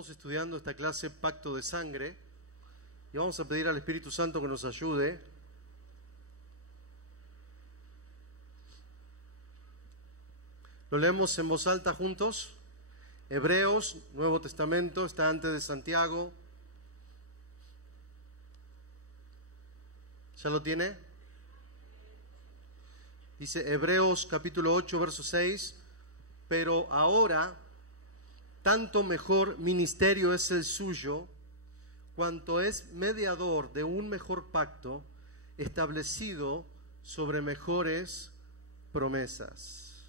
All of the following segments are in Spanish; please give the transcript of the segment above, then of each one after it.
Estamos estudiando esta clase Pacto de Sangre y vamos a pedir al Espíritu Santo que nos ayude. Lo leemos en voz alta juntos. Hebreos, Nuevo Testamento, está antes de Santiago. ¿Ya lo tiene? Dice Hebreos capítulo 8, verso 6. Pero ahora, tanto mejor ministerio es el suyo, cuanto es mediador de un mejor pacto, establecido sobre mejores promesas.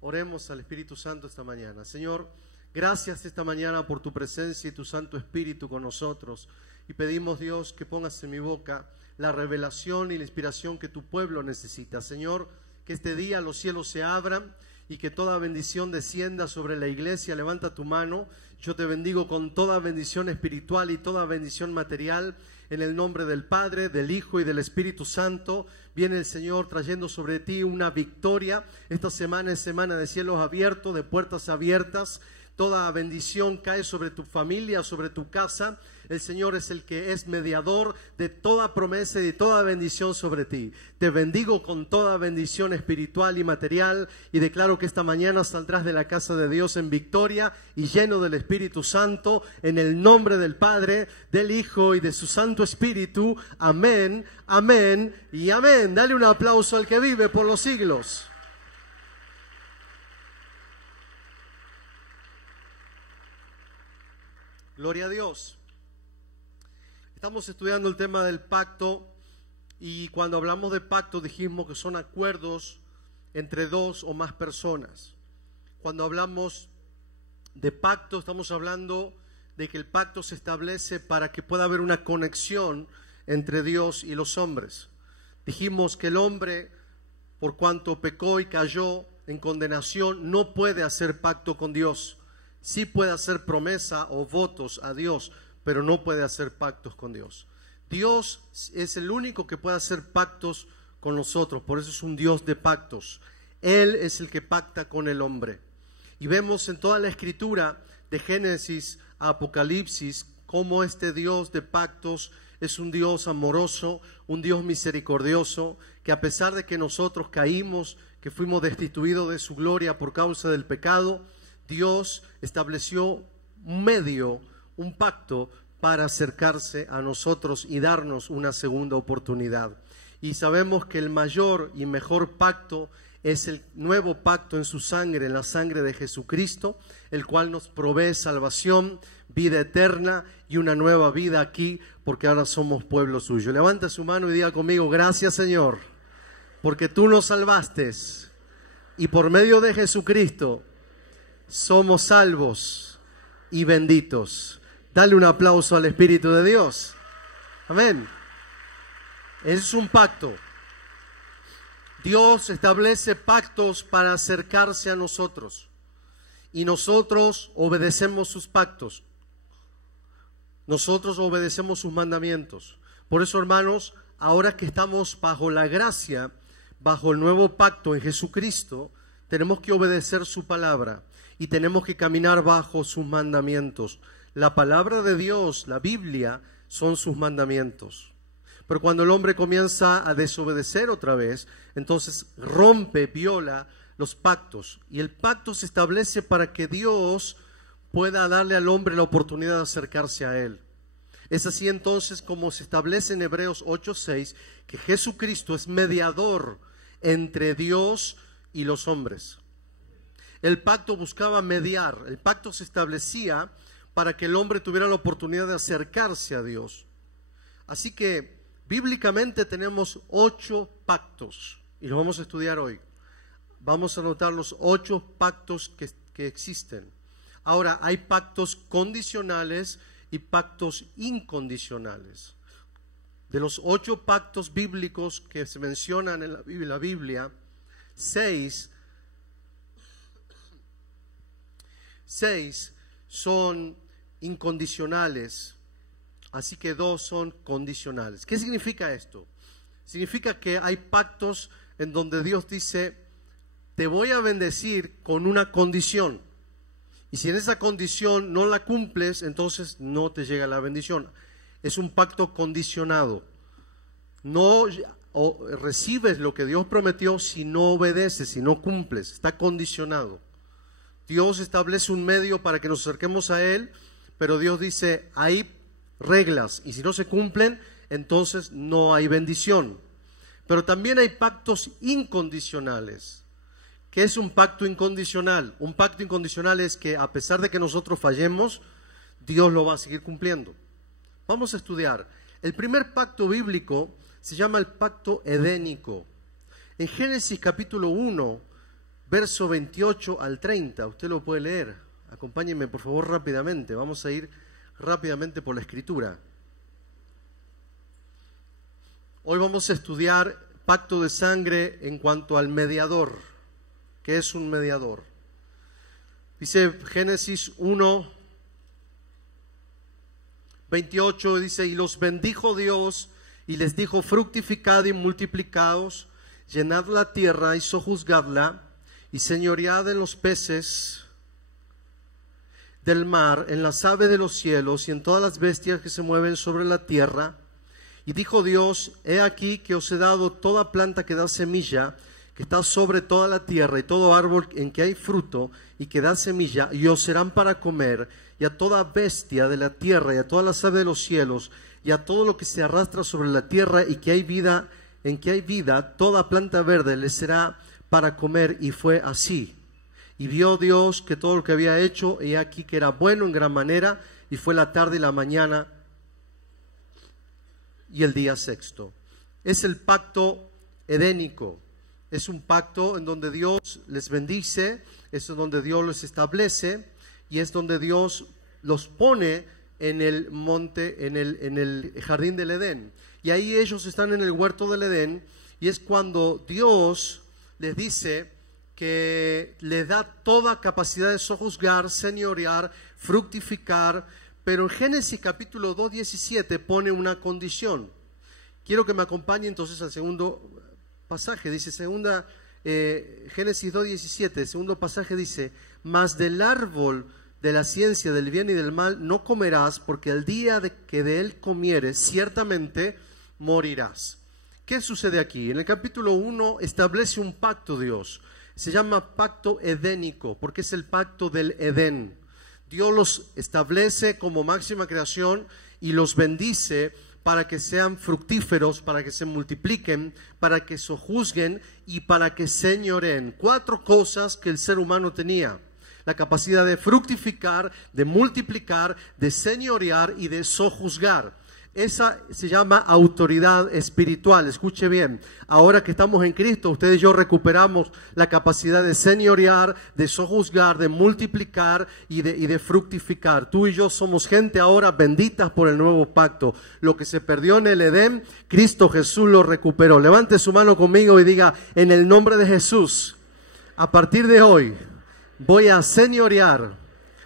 Oremos al Espíritu Santo esta mañana. Señor, gracias esta mañana por tu presencia y tu Santo Espíritu con nosotros. Y pedimos, Dios, que pongas en mi boca la revelación y la inspiración que tu pueblo necesita. Señor, que este día los cielos se abran y que toda bendición descienda sobre la iglesia. Levanta tu mano. Yo te bendigo con toda bendición espiritual y toda bendición material. En el nombre del Padre, del Hijo y del Espíritu Santo, viene el Señor trayendo sobre ti una victoria. Esta semana es semana de cielos abiertos, de puertas abiertas. Toda bendición cae sobre tu familia, sobre tu casa. El Señor es el que es mediador de toda promesa y de toda bendición sobre ti. Te bendigo con toda bendición espiritual y material y declaro que esta mañana saldrás de la casa de Dios en victoria y lleno del Espíritu Santo, en el nombre del Padre, del Hijo y de su Santo Espíritu. Amén, amén y amén. Dale un aplauso al que vive por los siglos. Gloria a Dios. Estamos estudiando el tema del pacto y cuando hablamos de pacto dijimos que son acuerdos entre dos o más personas. Cuando hablamos de pacto estamos hablando de que el pacto se establece para que pueda haber una conexión entre Dios y los hombres. Dijimos que el hombre, por cuanto pecó y cayó en condenación, no puede hacer pacto con Dios. Sí puede hacer promesa o votos a Dios, pero no puede hacer pactos con Dios. Dios es el único que puede hacer pactos con nosotros, por eso es un Dios de pactos. Él es el que pacta con el hombre. Y vemos en toda la escritura, de Génesis a Apocalipsis, cómo este Dios de pactos es un Dios amoroso, un Dios misericordioso, que a pesar de que nosotros caímos, que fuimos destituidos de su gloria por causa del pecado, Dios estableció un medio, un pacto para acercarse a nosotros y darnos una segunda oportunidad. Y sabemos que el mayor y mejor pacto es el nuevo pacto en su sangre, en la sangre de Jesucristo, el cual nos provee salvación, vida eterna y una nueva vida aquí, porque ahora somos pueblo suyo. Levanta su mano y diga conmigo: gracias, Señor, porque tú nos salvaste y por medio de Jesucristo somos salvos y benditos. Dale un aplauso al Espíritu de Dios. Amén. Es un pacto. Dios establece pactos para acercarse a nosotros y nosotros obedecemos sus pactos. Nosotros obedecemos sus mandamientos. Por eso, hermanos, ahora que estamos bajo la gracia, bajo el nuevo pacto en Jesucristo, tenemos que obedecer su palabra y tenemos que caminar bajo sus mandamientos. La palabra de Dios, la Biblia, son sus mandamientos. Pero cuando el hombre comienza a desobedecer otra vez, entonces rompe, viola los pactos. Y el pacto se establece para que Dios pueda darle al hombre la oportunidad de acercarse a Él. Es así entonces como se establece en Hebreos 8:6, que Jesucristo es mediador entre Dios y los hombres. El pacto buscaba mediar, el pacto se establecía para que el hombre tuviera la oportunidad de acercarse a Dios. Así que bíblicamente tenemos 8 pactos y los vamos a estudiar hoy. Vamos a anotar los 8 pactos que existen. Ahora, hay pactos condicionales y pactos incondicionales. De los 8 pactos bíblicos que se mencionan en la Biblia, 6 son incondicionales, así que 2 son condicionales. ¿Qué significa esto? Significa que hay pactos en donde Dios dice: te voy a bendecir con una condición. Y si en esa condición no la cumples, entonces no te llega la bendición. Es un pacto condicionado. No recibes lo que Dios prometió si no obedeces, si no cumples. Está condicionado. Dios establece un medio para que nos acerquemos a Él, pero Dios dice, hay reglas y si no se cumplen, entonces no hay bendición. Pero también hay pactos incondicionales. ¿Qué es un pacto incondicional? Un pacto incondicional es que a pesar de que nosotros fallemos, Dios lo va a seguir cumpliendo. Vamos a estudiar. El primer pacto bíblico se llama el pacto edénico. En Génesis capítulo 1, verso 28 al 30, usted lo puede leer. Acompáñenme por favor rápidamente. Vamos a ir rápidamente por la escritura. Hoy vamos a estudiar pacto de sangre en cuanto al mediador. ¿Qué es un mediador? Dice Génesis 1, 28, dice, y los bendijo Dios y les dijo, fructificad y multiplicaos, llenad la tierra y sojuzgadla, y señoread en los peces del mar, en las aves de los cielos y en todas las bestias que se mueven sobre la tierra. Y dijo Dios, he aquí que os he dado toda planta que da semilla, que está sobre toda la tierra, y todo árbol en que hay fruto y que da semilla, y os serán para comer, y a toda bestia de la tierra, y a todas las aves de los cielos, y a todo lo que se arrastra sobre la tierra, y que hay vida, en que hay vida, toda planta verde les será para comer. Y fue así. Y vio Dios que todo lo que había hecho, y aquí que era bueno en gran manera, y fue la tarde y la mañana, y el día sexto. Es el pacto edénico. Es un pacto en donde Dios les bendice, es donde Dios los establece y es donde Dios los pone en el monte, en el jardín del Edén. Y ahí ellos están en el huerto del Edén y es cuando Dios les dice que les da toda capacidad de sojuzgar, señorear, fructificar. Pero en Génesis capítulo 2:17 pone una condición. Quiero que me acompañe entonces al segundo pasaje. Dice Génesis 2:17, segundo pasaje dice, mas del árbol de la ciencia del bien y del mal no comerás, porque el día que de él comieres ciertamente morirás. ¿Qué sucede aquí? En el capítulo 1 establece un pacto Dios. Se llama pacto edénico, porque es el pacto del Edén. Dios los establece como máxima creación y los bendice para que sean fructíferos, para que se multipliquen, para que sojuzguen y para que señoreen. 4 cosas que el ser humano tenía: la capacidad de fructificar, de multiplicar, de señorear y de sojuzgar. Esa se llama autoridad espiritual. Escuche bien, ahora que estamos en Cristo, ustedes y yo recuperamos la capacidad de señorear, de sojuzgar, de multiplicar y de fructificar. Tú y yo somos gente ahora benditas por el nuevo pacto. Lo que se perdió en el Edén, Cristo Jesús lo recuperó. Levante su mano conmigo y diga, en el nombre de Jesús, a partir de hoy voy a señorear,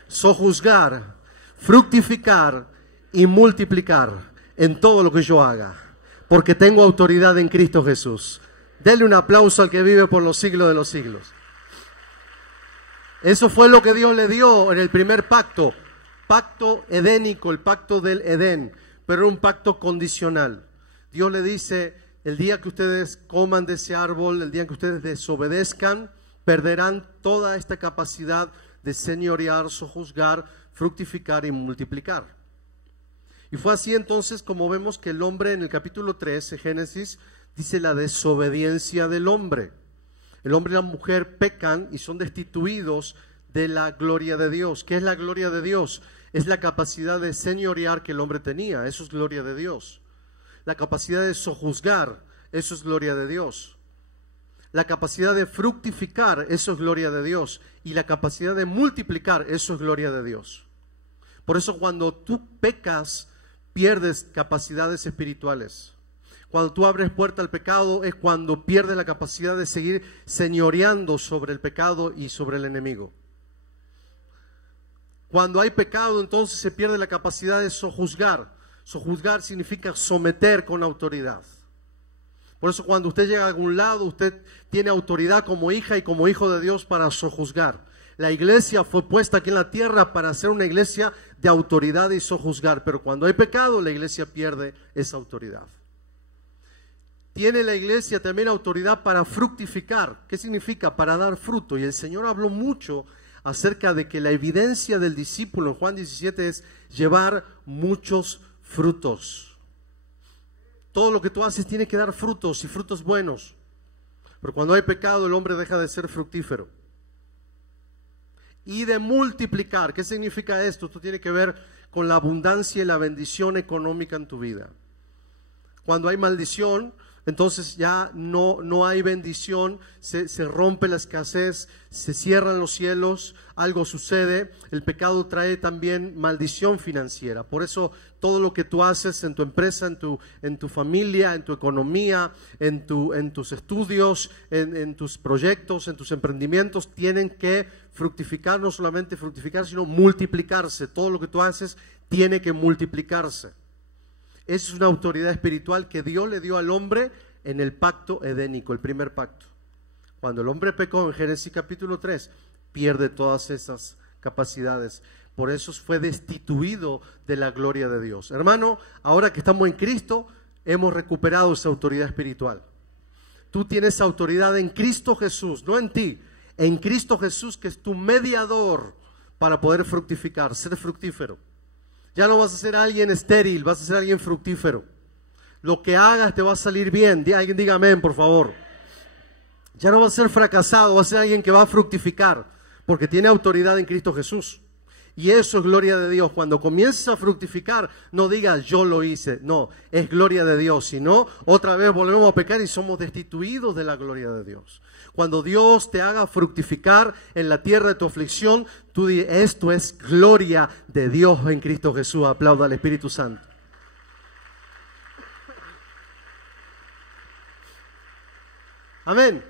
sojuzgar, fructificar y multiplicar en todo lo que yo haga, porque tengo autoridad en Cristo Jesús. Dele un aplauso al que vive por los siglos de los siglos. Eso fue lo que Dios le dio en el primer pacto, pacto edénico, el pacto del Edén, pero era un pacto condicional. Dios le dice, el día que ustedes coman de ese árbol, el día que ustedes desobedezcan, perderán toda esta capacidad de señorear, sojuzgar, fructificar y multiplicar. Y fue así entonces como vemos que el hombre en el capítulo 3 de Génesis dice la desobediencia del hombre. El hombre y la mujer pecan y son destituidos de la gloria de Dios. ¿Qué es la gloria de Dios? Es la capacidad de señorear que el hombre tenía. Eso es gloria de Dios. La capacidad de sojuzgar, eso es gloria de Dios. La capacidad de fructificar, eso es gloria de Dios. Y la capacidad de multiplicar, eso es gloria de Dios. Por eso cuando tú pecas, pierdes capacidades espirituales. Cuando tú abres puerta al pecado es cuando pierdes la capacidad de seguir señoreando sobre el pecado y sobre el enemigo. Cuando hay pecado, entonces se pierde la capacidad de sojuzgar. Sojuzgar significa someter con autoridad. Por eso cuando usted llega a algún lado, usted tiene autoridad como hija y como hijo de Dios para sojuzgar. La iglesia fue puesta aquí en la tierra para ser una iglesia de autoridad y sojuzgar, pero cuando hay pecado, la iglesia pierde esa autoridad. Tiene la iglesia también autoridad para fructificar. ¿Qué significa? Para dar fruto. Y el Señor habló mucho acerca de que la evidencia del discípulo en Juan 17 es llevar muchos frutos. Todo lo que tú haces tiene que dar frutos y frutos buenos. Pero cuando hay pecado, el hombre deja de ser fructífero. Y de multiplicar. ¿Qué significa esto? Esto tiene que ver con la abundancia y la bendición económica en tu vida. Cuando hay maldición, entonces ya no hay bendición, se rompe la escasez, se cierran los cielos, algo sucede. El pecado trae también maldición financiera. Por eso todo lo que tú haces en tu empresa, en tu familia, en tu economía, en tus estudios, en tus proyectos, en tus emprendimientos, tienen que fructificar, no solamente fructificar, sino multiplicarse. Todo lo que tú haces tiene que multiplicarse. Esa es una autoridad espiritual que Dios le dio al hombre en el pacto edénico, el primer pacto. Cuando el hombre pecó en Génesis capítulo 3, pierde todas esas capacidades. Por eso fue destituido de la gloria de Dios. Hermano, ahora que estamos en Cristo, hemos recuperado esa autoridad espiritual. Tú tienes autoridad en Cristo Jesús, no en ti. En Cristo Jesús, que es tu mediador para poder fructificar, ser fructífero. Ya no vas a ser alguien estéril, vas a ser alguien fructífero. Lo que hagas te va a salir bien. Alguien diga amén, por favor. Ya no vas a ser fracasado, vas a ser alguien que va a fructificar, porque tiene autoridad en Cristo Jesús. Y eso es gloria de Dios. Cuando comiences a fructificar, no digas yo lo hice. No, es gloria de Dios. Si no, otra vez volvemos a pecar y somos destituidos de la gloria de Dios. Cuando Dios te haga fructificar en la tierra de tu aflicción, tú dices, esto es gloria de Dios en Cristo Jesús. Aplauda al Espíritu Santo. Amén.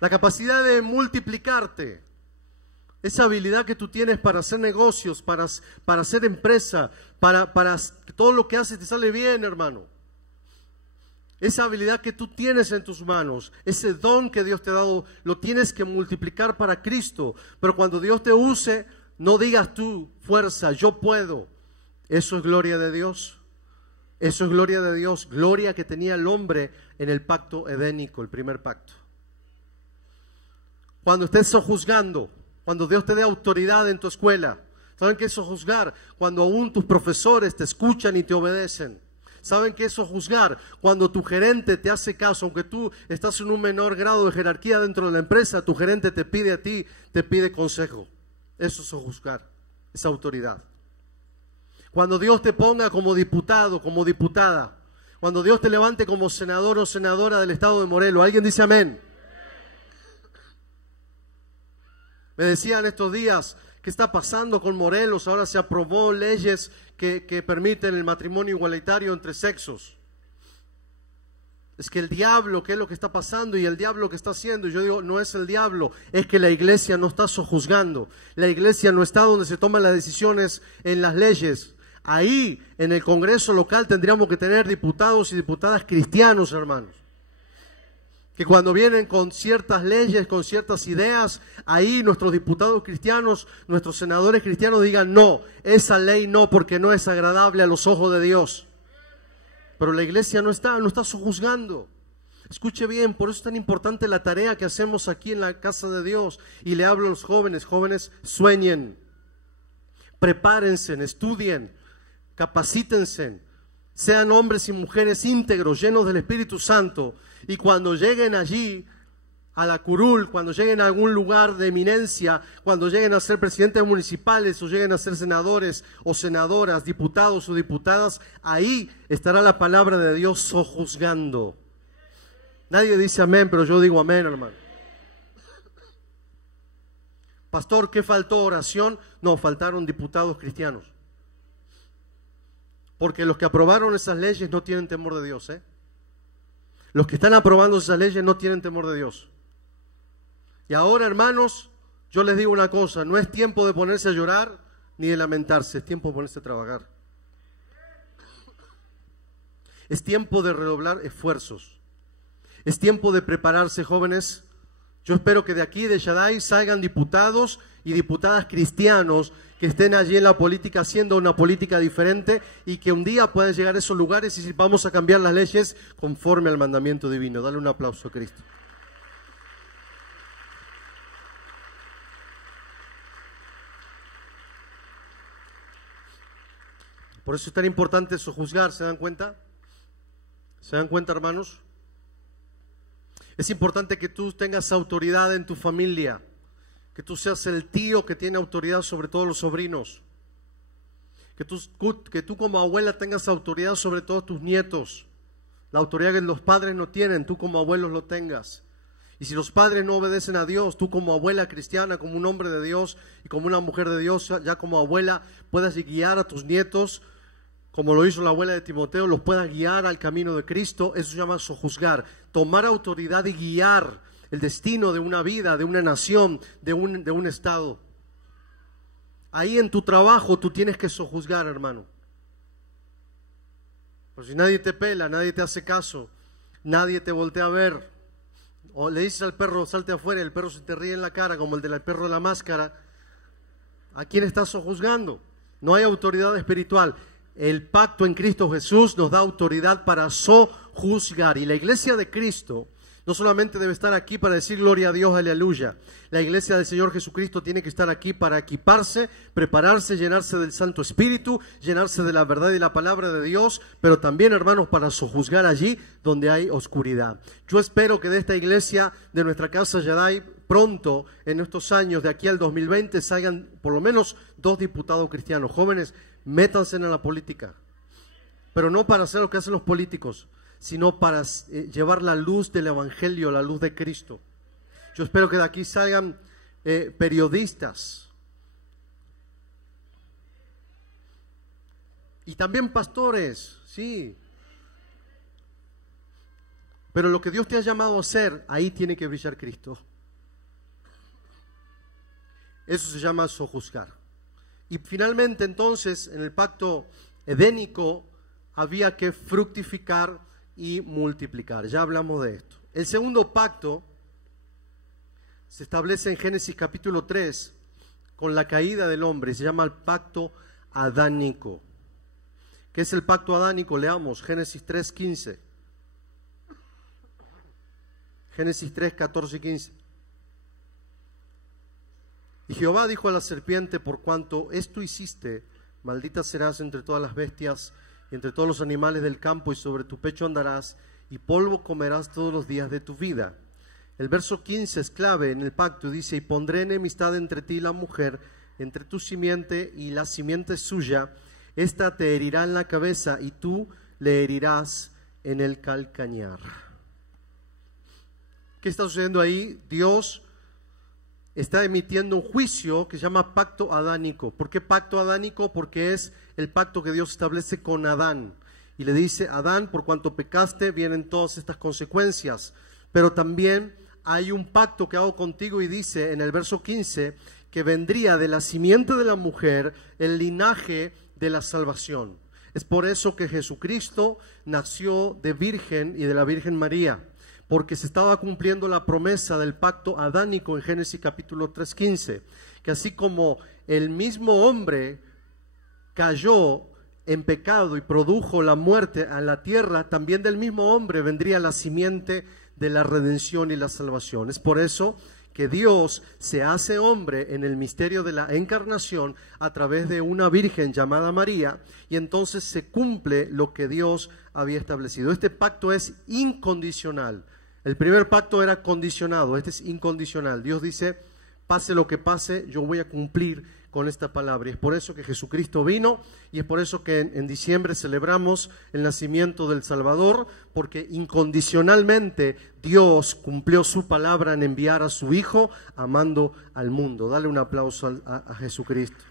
La capacidad de multiplicarte. Esa habilidad que tú tienes para hacer negocios, para hacer empresa, para todo lo que haces te sale bien, hermano. Esa habilidad que tú tienes en tus manos, ese don que Dios te ha dado, lo tienes que multiplicar para Cristo. Pero cuando Dios te use, no digas tú, fuerza, yo puedo. Eso es gloria de Dios. Eso es gloria de Dios. Gloria que tenía el hombre en el pacto edénico, el primer pacto. Cuando estés sojuzgando, cuando Dios te dé autoridad en tu escuela, ¿saben qué es sojuzgar? Cuando aún tus profesores te escuchan y te obedecen. ¿Saben qué es sojuzgar? Cuando tu gerente te hace caso, aunque tú estás en un menor grado de jerarquía dentro de la empresa, tu gerente te pide a ti, te pide consejo. Eso es sojuzgar, esa autoridad. Cuando Dios te ponga como diputado, como diputada, cuando Dios te levante como senador o senadora del estado de Morelos, ¿alguien dice amén? Me decían estos días, ¿qué está pasando con Morelos? Ahora se aprobó leyes que permiten el matrimonio igualitario entre sexos. Es que el diablo, ¿qué es lo que está pasando? Y el diablo que está haciendo, y yo digo, no es el diablo, es que la iglesia no está sojuzgando. La iglesia no está donde se toman las decisiones en las leyes. Ahí, en el Congreso local, tendríamos que tener diputados y diputadas cristianos, hermanos. Que cuando vienen con ciertas leyes, con ciertas ideas, ahí nuestros diputados cristianos, nuestros senadores cristianos digan, no, esa ley no, porque no es agradable a los ojos de Dios. Pero la iglesia no está sojuzgando. Escuche bien, por eso es tan importante la tarea que hacemos aquí en la casa de Dios. Y le hablo a los jóvenes, sueñen, prepárense, estudien, capacítense, sean hombres y mujeres íntegros, llenos del Espíritu Santo. Y cuando lleguen allí a la curul, cuando lleguen a algún lugar de eminencia, cuando lleguen a ser presidentes municipales o lleguen a ser senadores o senadoras, diputados o diputadas, ahí estará la palabra de Dios sojuzgando. Nadie dice amén, pero yo digo amén, hermano. Pastor, ¿qué faltó? ¿Oración? No, faltaron diputados cristianos. Porque los que aprobaron esas leyes no tienen temor de Dios, ¿eh? Los que están aprobando esas leyes no tienen temor de Dios. Y ahora, hermanos, yo les digo una cosa, no es tiempo de ponerse a llorar ni de lamentarse, es tiempo de ponerse a trabajar. Es tiempo de redoblar esfuerzos. Es tiempo de prepararse, jóvenes. Yo espero que de aquí, de Shaddai, salgan diputados y diputadas cristianos que estén allí en la política haciendo una política diferente y que un día puedan llegar a esos lugares y decir, vamos a cambiar las leyes conforme al mandamiento divino. Dale un aplauso a Cristo. Por eso es tan importante sojuzgar, ¿se dan cuenta? ¿Se dan cuenta, hermanos? Es importante que tú tengas autoridad en tu familia, que tú seas el tío que tiene autoridad sobre todos los sobrinos, que tú como abuela tengas autoridad sobre todos tus nietos, la autoridad que los padres no tienen, tú como abuelos lo tengas. Y si los padres no obedecen a Dios, tú como abuela cristiana, como un hombre de Dios y como una mujer de Dios, ya como abuela puedas guiar a tus nietos, como lo hizo la abuela de Timoteo, los puedas guiar al camino de Cristo. Eso se llama sojuzgar, tomar autoridad y guiar el destino de una vida, de una nación, de un estado. Ahí en tu trabajo tú tienes que sojuzgar, hermano. Pero si nadie te pela, nadie te hace caso, nadie te voltea a ver, o le dices al perro, salte afuera, y el perro se te ríe en la cara, como el del perro de la máscara, ¿a quién estás sojuzgando? No hay autoridad espiritual. El pacto en Cristo Jesús nos da autoridad para sojuzgar. Y la iglesia de Cristo no solamente debe estar aquí para decir gloria a Dios, aleluya. La iglesia del Señor Jesucristo tiene que estar aquí para equiparse, prepararse, llenarse del Santo Espíritu, llenarse de la verdad y la palabra de Dios, pero también, hermanos, para sojuzgar allí donde hay oscuridad. Yo espero que de esta iglesia, de nuestra casa Shaddai, pronto, en estos años, de aquí al 2020, salgan por lo menos 2 diputados cristianos. Jóvenes, métanse en la política, pero no para hacer lo que hacen los políticos, sino para llevar la luz del Evangelio, la luz de Cristo. Yo espero que de aquí salgan periodistas y también pastores, sí. Pero lo que Dios te ha llamado a hacer, ahí tiene que brillar Cristo. Eso se llama sojuzgar. Y finalmente, entonces, en el pacto edénico había que fructificar y multiplicar. Ya hablamos de esto. El segundo pacto se establece en Génesis capítulo 3 con la caída del hombre. Se llama el pacto adánico. ¿Qué es el pacto adánico? Leamos Génesis 3:15. Génesis 3:14 y 15. Y Jehová dijo a la serpiente, por cuanto esto hiciste, maldita serás entre todas las bestias y entre todos los animales del campo, y sobre tu pecho andarás, y polvo comerás todos los días de tu vida. El verso 15 es clave en el pacto, dice, y pondré enemistad entre ti y la mujer, entre tu simiente y la simiente suya, esta te herirá en la cabeza, y tú le herirás en el calcañar. ¿Qué está sucediendo ahí? Dios está emitiendo un juicio que se llama pacto adánico. ¿Por qué pacto adánico? Porque es el pacto que Dios establece con Adán. Y le dice, Adán, por cuanto pecaste, vienen todas estas consecuencias. Pero también hay un pacto que hago contigo, y dice en el verso 15, que vendría de la simiente de la mujer el linaje de la salvación. Es por eso que Jesucristo nació de virgen y de la Virgen María, porque se estaba cumpliendo la promesa del pacto adánico en Génesis capítulo 3:15, que así como el mismo hombre cayó en pecado y produjo la muerte a la tierra, también del mismo hombre vendría la simiente de la redención y la salvación. Es por eso que Dios se hace hombre en el misterio de la encarnación a través de una virgen llamada María, y entonces se cumple lo que Dios había establecido. Este pacto es incondicional. El primer pacto era condicionado, este es incondicional. Dios dice, pase lo que pase, yo voy a cumplir con esta palabra. Y es por eso que Jesucristo vino, y es por eso que en diciembre celebramos el nacimiento del Salvador, porque incondicionalmente Dios cumplió su palabra en enviar a su Hijo amando al mundo. Dale un aplauso a Jesucristo.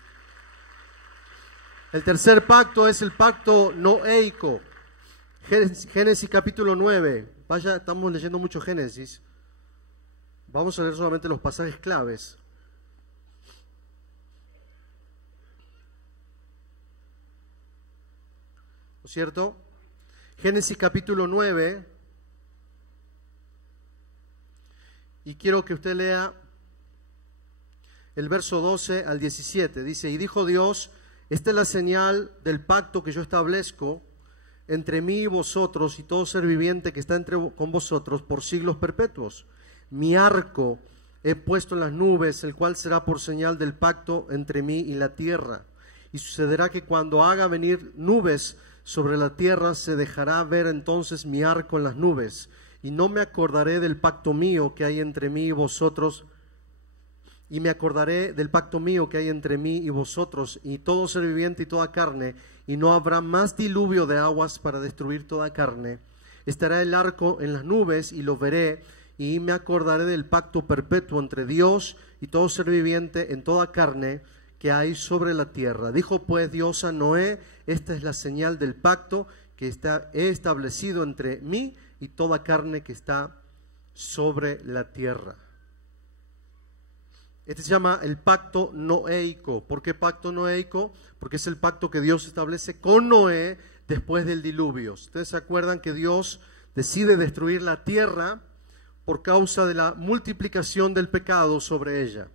El tercer pacto es el pacto noéico. Génesis capítulo 9. Vaya, estamos leyendo mucho Génesis. Vamos a leer solamente los pasajes claves. ¿No es cierto? Génesis capítulo 9. y quiero que usted lea el verso 12 al 17. Dice, y dijo Dios, esta es la señal del pacto que yo establezco entre mí y vosotros y todo ser viviente que está con vosotros por siglos perpetuos. Mi arco he puesto en las nubes, el cual será por señal del pacto entre mí y la tierra. Y sucederá que cuando haga venir nubes sobre la tierra, se dejará ver entonces mi arco en las nubes. Y no me acordaré del pacto mío que hay entre mí y vosotros, y me acordaré del pacto mío que hay entre mí y vosotros, y todo ser viviente y toda carne, y no habrá más diluvio de aguas para destruir toda carne. Estará el arco en las nubes, y lo veré, y me acordaré del pacto perpetuo entre Dios y todo ser viviente en toda carne que hay sobre la tierra. Dijo pues Dios a Noé, esta es la señal del pacto que he establecido entre mí y toda carne que está sobre la tierra. Este se llama el pacto noéico. ¿Por qué pacto noéico? Porque es el pacto que Dios establece con Noé después del diluvio. Ustedes se acuerdan que Dios decide destruir la tierra por causa de la multiplicación del pecado sobre ella.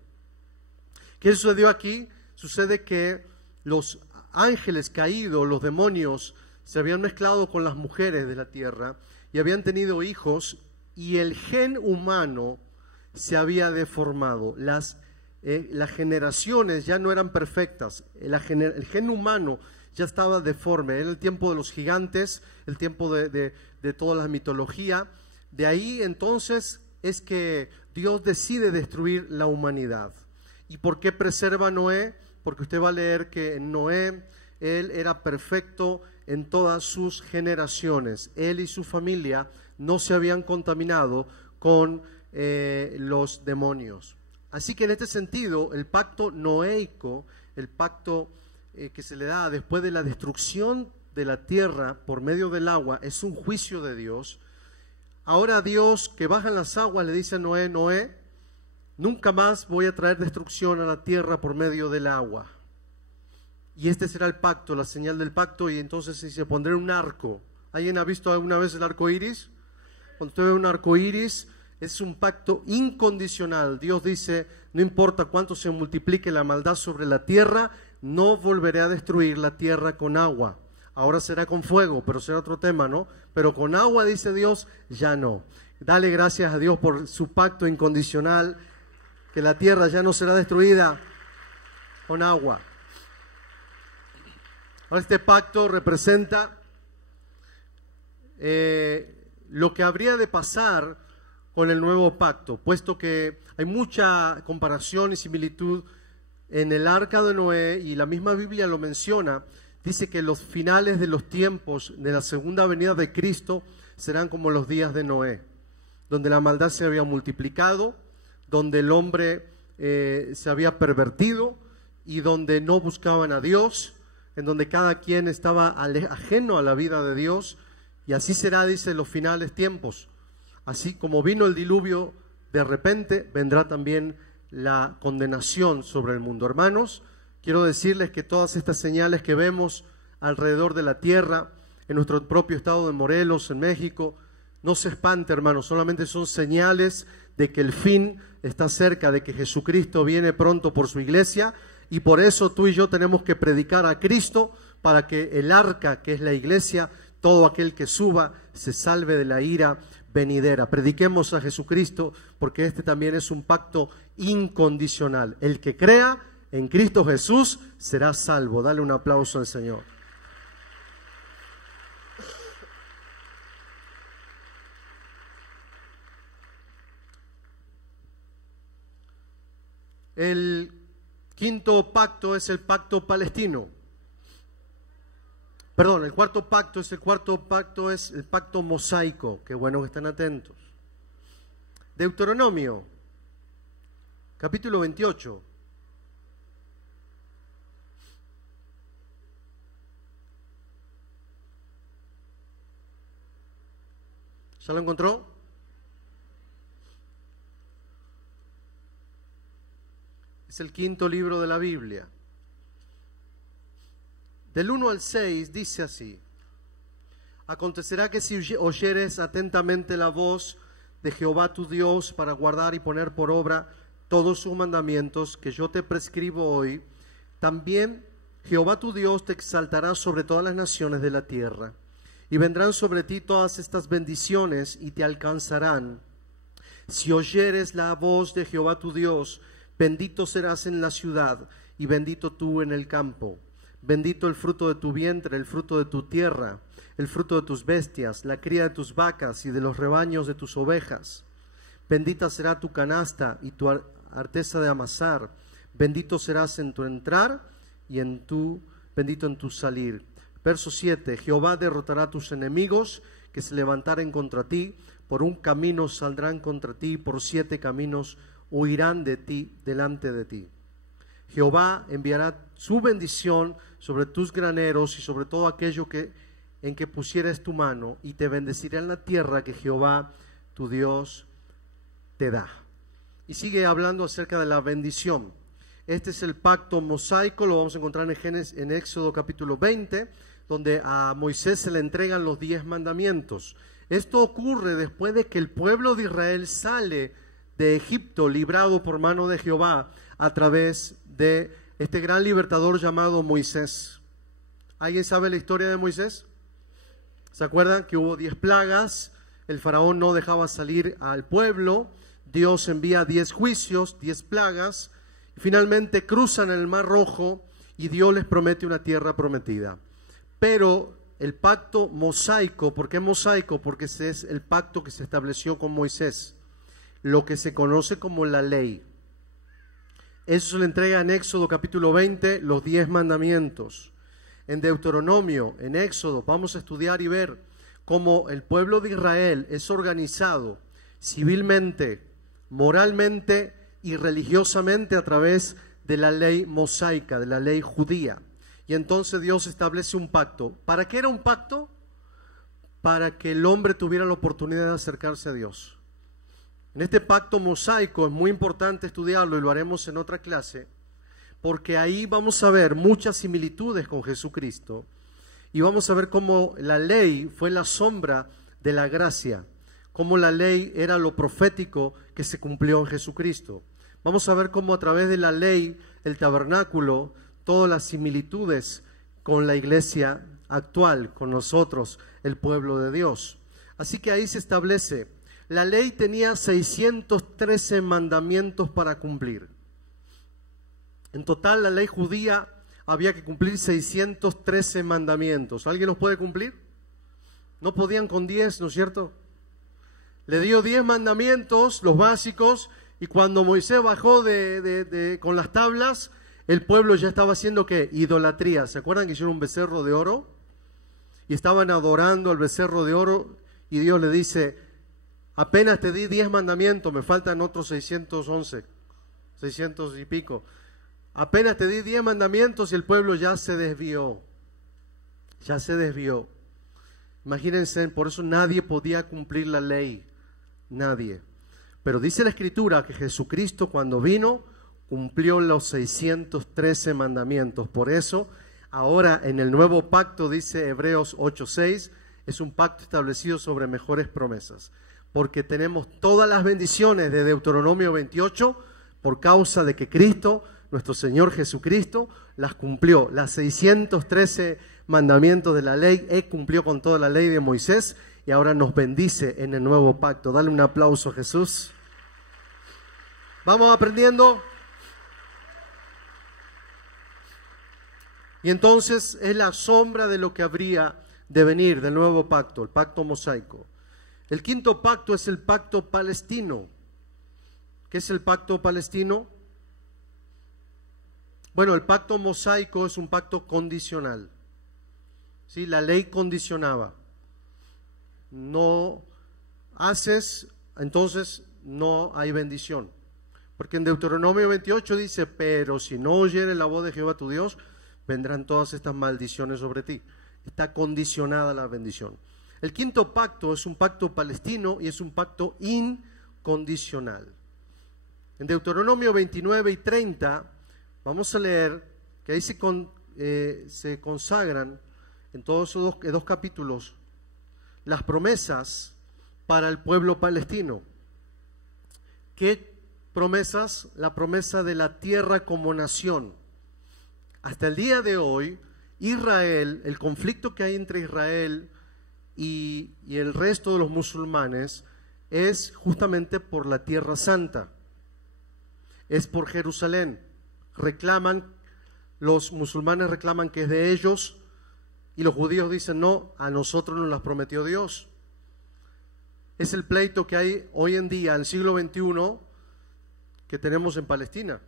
¿Qué sucedió aquí? Sucede que los ángeles caídos, los demonios, se habían mezclado con las mujeres de la tierra y habían tenido hijos, y el gen humano se había deformado. Las generaciones ya no eran perfectas. El gen humano ya estaba deforme. Era el tiempo de los gigantes, el tiempo de toda la mitología. De ahí entonces es que Dios decide destruir la humanidad. ¿Y por qué preserva a Noé? Porque usted va a leer que Noé, él era perfecto en todas sus generaciones. Él y su familia no se habían contaminado con los demonios. Así que en este sentido, el pacto noéico, el pacto que se le da después de la destrucción de la tierra por medio del agua, es un juicio de Dios. Ahora Dios, que baja en las aguas, le dice a Noé, Noé, nunca más voy a traer destrucción a la tierra por medio del agua. Y este será el pacto, la señal del pacto, y entonces se pondrá un arco. ¿Alguien ha visto alguna vez el arco iris? Cuando usted ve un arco iris, es un pacto incondicional. Dios dice, no importa cuánto se multiplique la maldad sobre la tierra, no volveré a destruir la tierra con agua. Ahora será con fuego, pero será otro tema, ¿no? Pero con agua, dice Dios, ya no. Dale gracias a Dios por su pacto incondicional, que la tierra ya no será destruida con agua. Ahora este pacto representa lo que habría de pasar con el nuevo pacto, puesto que hay mucha comparación y similitud en el arca de Noé, y la misma Biblia lo menciona. Dice que los finales de los tiempos de la segunda venida de Cristo serán como los días de Noé, donde la maldad se había multiplicado, donde el hombre se había pervertido y donde no buscaban a Dios, en donde cada quien estaba ajeno a la vida de Dios. Y así será, dice, los finales tiempos. Así como vino el diluvio, de repente vendrá también la condenación sobre el mundo. Hermanos, quiero decirles que todas estas señales que vemos alrededor de la tierra, en nuestro propio estado de Morelos, en México, no se espante, hermanos, solamente son señales de que el fin está cerca, de que Jesucristo viene pronto por su iglesia, y por eso tú y yo tenemos que predicar a Cristo, para que el arca, que es la iglesia, todo aquel que suba, se salve de la ira venidera. Prediquemos a Jesucristo, porque este también es un pacto incondicional. El que crea en Cristo Jesús será salvo. Dale un aplauso al Señor. El quinto pacto es el pacto palestino. Perdón, el cuarto pacto es el pacto mosaico. Qué bueno que están atentos. Deuteronomio, capítulo 28. ¿Ya lo encontró? Es el quinto libro de la Biblia. Del 1 al 6 dice así: acontecerá que si oyeres atentamente la voz de Jehová tu Dios para guardar y poner por obra todos sus mandamientos que yo te prescribo hoy, también Jehová tu Dios te exaltará sobre todas las naciones de la tierra, y vendrán sobre ti todas estas bendiciones y te alcanzarán. Si oyeres la voz de Jehová tu Dios, bendito serás en la ciudad y bendito tú en el campo. Bendito el fruto de tu vientre, el fruto de tu tierra, el fruto de tus bestias, la cría de tus vacas y de los rebaños de tus ovejas. Bendita será tu canasta y tu arteza de amasar. Bendito serás en tu entrar y bendito en tu salir. Verso 7. Jehová derrotará a tus enemigos que se levantaren contra ti. Por un camino saldrán contra ti, por 7 caminos huirán de ti, delante de ti. Jehová enviará su bendición sobre tus graneros y sobre todo aquello en que pusieres tu mano, y te bendecirá en la tierra que Jehová tu Dios te da. Y sigue hablando acerca de la bendición. Este es el pacto mosaico, lo vamos a encontrar en Éxodo capítulo 20, donde a Moisés se le entregan los 10 mandamientos. Esto ocurre después de que el pueblo de Israel sale de Egipto, librado por mano de Jehová a través de este gran libertador llamado Moisés. ¿Alguien sabe la historia de Moisés? ¿Se acuerdan que hubo 10 plagas? El faraón no dejaba salir al pueblo. Dios envía 10 juicios, 10 plagas. Y finalmente cruzan el Mar Rojo y Dios les promete una tierra prometida. Pero el pacto mosaico, ¿por qué mosaico? Porque ese es el pacto que se estableció con Moisés, lo que se conoce como la ley. Eso se le entrega en Éxodo capítulo 20, los 10 mandamientos. En Deuteronomio, en Éxodo, vamos a estudiar y ver cómo el pueblo de Israel es organizado civilmente, moralmente y religiosamente a través de la ley mosaica, de la ley judía. Y entonces Dios establece un pacto. ¿Para qué era un pacto? Para que el hombre tuviera la oportunidad de acercarse a Dios. En este pacto mosaico es muy importante estudiarlo y lo haremos en otra clase, porque ahí vamos a ver muchas similitudes con Jesucristo y vamos a ver cómo la ley fue la sombra de la gracia, cómo la ley era lo profético que se cumplió en Jesucristo. Vamos a ver cómo a través de la ley, el tabernáculo, todas las similitudes con la iglesia actual, con nosotros, el pueblo de Dios. Así que ahí se establece, la ley tenía 613 mandamientos para cumplir. En total, la ley judía había que cumplir 613 mandamientos. ¿Alguien los puede cumplir? No podían con 10, ¿no es cierto? Le dio 10 mandamientos, los básicos, y cuando Moisés bajó con las tablas, el pueblo ya estaba haciendo ¿qué? Idolatría. ¿Se acuerdan que hicieron un becerro de oro? Y estaban adorando al becerro de oro y Dios le dice, apenas te di 10 mandamientos, me faltan otros 611, 600 y pico. Apenas te di 10 mandamientos y el pueblo ya se desvió. Ya se desvió. Imagínense, por eso nadie podía cumplir la ley. Nadie. Pero dice la Escritura que Jesucristo cuando vino cumplió los 613 mandamientos. Por eso, ahora en el nuevo pacto, dice Hebreos 8:6, es un pacto establecido sobre mejores promesas. Porque tenemos todas las bendiciones de Deuteronomio 28 por causa de que Cristo, nuestro Señor Jesucristo, las cumplió. Las 613 mandamientos de la ley, Él cumplió con toda la ley de Moisés y ahora nos bendice en el nuevo pacto. Dale un aplauso a Jesús. Vamos aprendiendo. Y entonces es la sombra de lo que habría de venir del nuevo pacto, el pacto mosaico. El quinto pacto es el pacto palestino. ¿Qué es el pacto palestino? Bueno, el pacto mosaico es un pacto condicional. ¿Sí? La ley condicionaba. No haces, entonces no hay bendición. Porque en Deuteronomio 28 dice, pero si no oyeres la voz de Jehová tu Dios, vendrán todas estas maldiciones sobre ti. Está condicionada la bendición. El quinto pacto es un pacto palestino y es un pacto incondicional. En Deuteronomio 29 y 30 vamos a leer que ahí se consagran en todos esos dos capítulos las promesas para el pueblo palestino. ¿Qué promesas? La promesa de la tierra como nación. Hasta el día de hoy, Israel, el conflicto que hay entre Israel y el resto de los musulmanes es justamente por la Tierra Santa, es por Jerusalén. Los musulmanes reclaman que es de ellos y los judíos dicen no, a nosotros nos las prometió Dios. Es el pleito que hay hoy en día, en el siglo XXI, que tenemos en Palestina.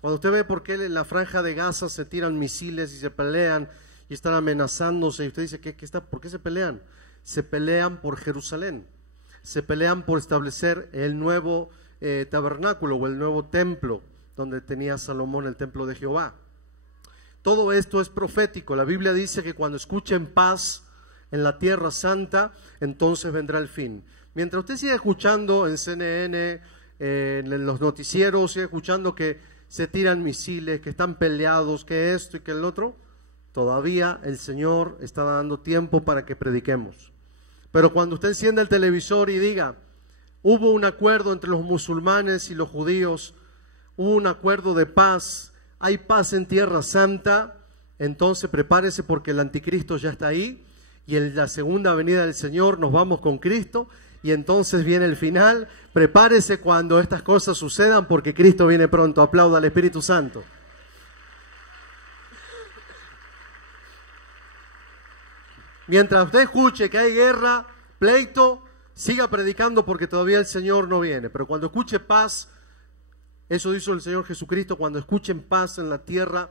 Cuando usted ve por qué en la franja de Gaza se tiran misiles y se pelean y están amenazándose, y usted dice, ¿por qué se pelean? Se pelean por Jerusalén, se pelean por establecer el nuevo tabernáculo o el nuevo templo donde tenía Salomón, el templo de Jehová. Todo esto es profético. La Biblia dice que cuando escuchen paz en la Tierra Santa, entonces vendrá el fin. Mientras usted sigue escuchando en CNN, en los noticieros, sigue escuchando que se tiran misiles, que están peleados, que esto y que el otro, todavía el Señor está dando tiempo para que prediquemos. Pero cuando usted encienda el televisor y diga, hubo un acuerdo entre los musulmanes y los judíos, hubo un acuerdo de paz, hay paz en Tierra Santa, entonces prepárese porque el anticristo ya está ahí y en la segunda venida del Señor nos vamos con Cristo y entonces viene el final. Prepárese cuando estas cosas sucedan porque Cristo viene pronto. Aplauda al Espíritu Santo. Mientras usted escuche que hay guerra, pleito, siga predicando porque todavía el Señor no viene. Pero cuando escuche paz, eso dijo el Señor Jesucristo, cuando escuchen paz en la tierra,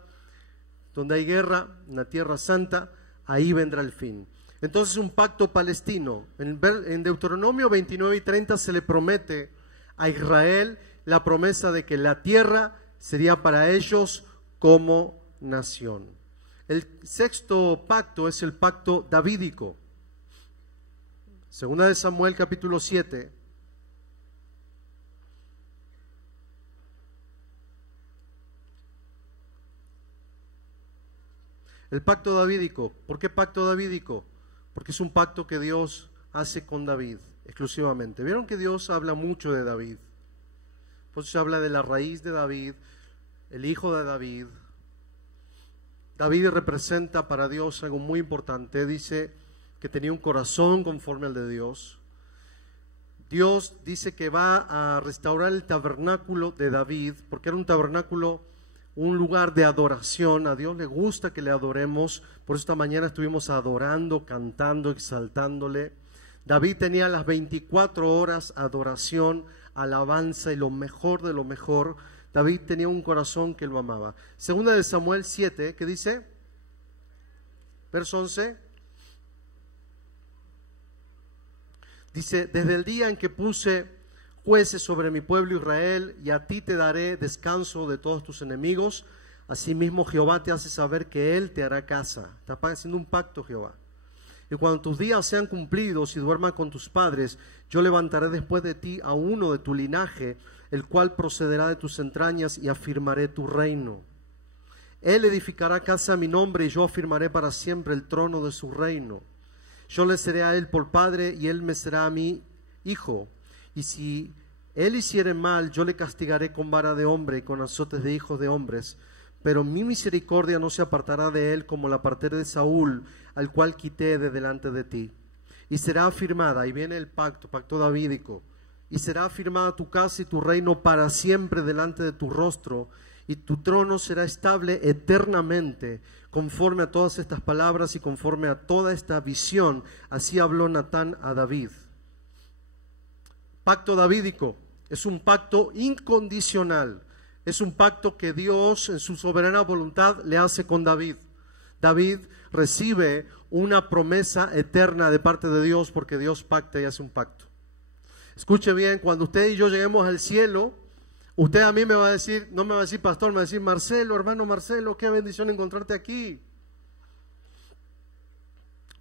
donde hay guerra, en la Tierra Santa, ahí vendrá el fin. Entonces un pacto palestino. En Deuteronomio 29 y 30 se le promete a Israel la promesa de que la tierra sería para ellos como nación. El sexto pacto es el pacto davídico. Segunda de Samuel capítulo 7. El pacto davídico. ¿Por qué pacto davídico? Porque es un pacto que Dios hace con David exclusivamente. ¿Vieron que Dios habla mucho de David? Pues se habla de la raíz de David, el hijo de David. David representa para Dios algo muy importante. Dice que tenía un corazón conforme al de Dios. Dios dice que va a restaurar el tabernáculo de David, porque era un tabernáculo, un lugar de adoración. A Dios le gusta que le adoremos. Por esta mañana estuvimos adorando, cantando, exaltándole. David tenía las 24 horas adoración, alabanza y lo mejor de lo mejor. David tenía un corazón que lo amaba. Segunda de Samuel 7, ¿qué dice? Verso 11. Dice, desde el día en que puse jueces sobre mi pueblo Israel, y a ti te daré descanso de todos tus enemigos. Asimismo Jehová te hace saber que Él te hará casa. Está haciendo un pacto Jehová. Y cuando tus días sean cumplidos y duermas con tus padres, yo levantaré después de ti a uno de tu linaje, el cual procederá de tus entrañas, y afirmaré tu reino. Él edificará casa a mi nombre, y yo afirmaré para siempre el trono de su reino. Yo le seré a él por padre, y él me será a mí hijo. Y si él hiciere mal, yo le castigaré con vara de hombre y con azotes de hijos de hombres. Pero mi misericordia no se apartará de él como la aparté de Saúl, al cual quité de delante de ti. Y será afirmada, y viene el pacto, pacto davídico, y será afirmada tu casa y tu reino para siempre delante de tu rostro, y tu trono será estable eternamente, conforme a todas estas palabras y conforme a toda esta visión. Así habló Natán a David. Pacto davídico es un pacto incondicional. Es un pacto que Dios en su soberana voluntad le hace con David. David recibe una promesa eterna de parte de Dios porque Dios pacta y hace un pacto. Escuche bien, cuando usted y yo lleguemos al cielo, usted a mí me va a decir, no me va a decir pastor, me va a decir Marcelo, hermano Marcelo, qué bendición encontrarte aquí.